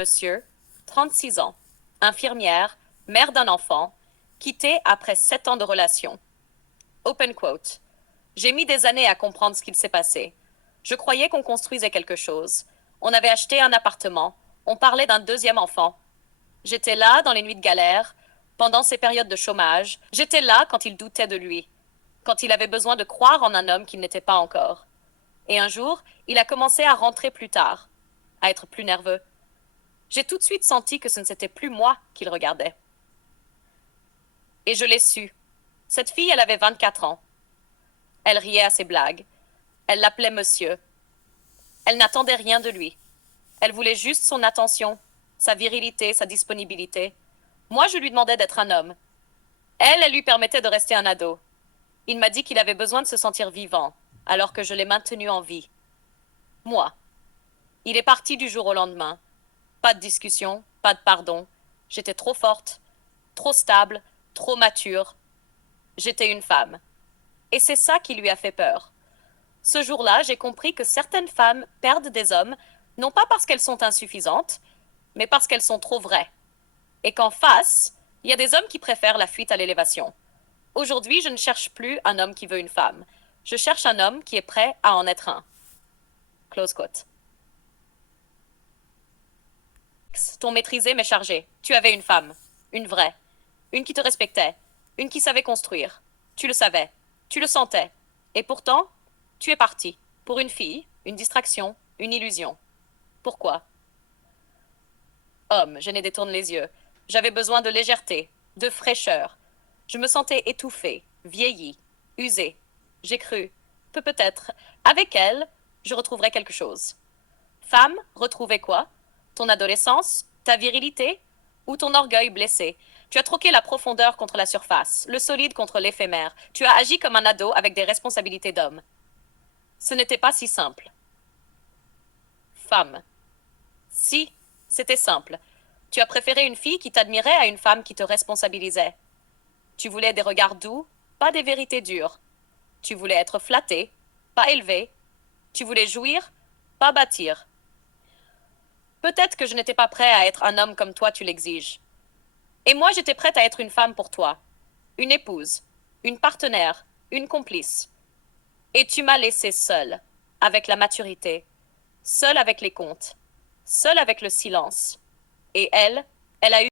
monsieur, 36 ans, infirmière, mère d'un enfant, quittée après 7 ans de relation. Open quote. J'ai mis des années à comprendre ce qu'il s'est passé. Je croyais qu'on construisait quelque chose. On avait acheté un appartement. On parlait d'un deuxième enfant. J'étais là dans les nuits de galère, pendant ses périodes de chômage. J'étais là quand il doutait de lui, quand il avait besoin de croire en un homme qu'il n'était pas encore. Et un jour, il a commencé à rentrer plus tard, à être plus nerveux. J'ai tout de suite senti que ce ne c'était plus moi qu'il regardait. Et je l'ai su. Cette fille, elle avait 24 ans. Elle riait à ses blagues. Elle l'appelait monsieur. Elle n'attendait rien de lui. Elle voulait juste son attention, sa virilité, sa disponibilité. Moi, je lui demandais d'être un homme. Elle lui permettait de rester un ado. Il m'a dit qu'il avait besoin de se sentir vivant, alors que je l'ai maintenu en vie. Moi. Il est parti du jour au lendemain. Pas de discussion, pas de pardon. J'étais trop forte, trop stable, trop mature. J'étais une femme. Et c'est ça qui lui a fait peur. Ce jour-là, j'ai compris que certaines femmes perdent des hommes, non pas parce qu'elles sont insuffisantes, mais parce qu'elles sont trop vraies. Et qu'en face, il y a des hommes qui préfèrent la fuite à l'élévation. Aujourd'hui, je ne cherche plus un homme qui veut une femme. Je cherche un homme qui est prêt à en être un. Close quote. Ton maîtrisé mais chargé. Tu avais une femme. Une vraie. Une qui te respectait. Une qui savait construire. Tu le savais. Tu le sentais. Et pourtant, tu es parti. Pour une fille, une distraction, une illusion. Pourquoi? Homme, je n'ai détourné les yeux. J'avais besoin de légèreté, de fraîcheur. Je me sentais étouffée, vieillie, usée. J'ai cru, peut-être, avec elle, je retrouverais quelque chose. Femme, retrouver quoi? Ton adolescence? Ta virilité? Ou ton orgueil blessé? Tu as troqué la profondeur contre la surface, le solide contre l'éphémère. Tu as agi comme un ado avec des responsabilités d'homme. Ce n'était pas si simple. Femme. Si, c'était simple. Tu as préféré une fille qui t'admirait à une femme qui te responsabilisait. Tu voulais des regards doux, pas des vérités dures. Tu voulais être flatté, pas élevé. Tu voulais jouir, pas bâtir. Peut-être que je n'étais pas prêt à être un homme comme toi tu l'exiges. Et moi j'étais prête à être une femme pour toi. Une épouse, une partenaire, une complice. Et tu m'as laissée seule, avec la maturité, seule avec les comptes, seule avec le silence. Et elle a eu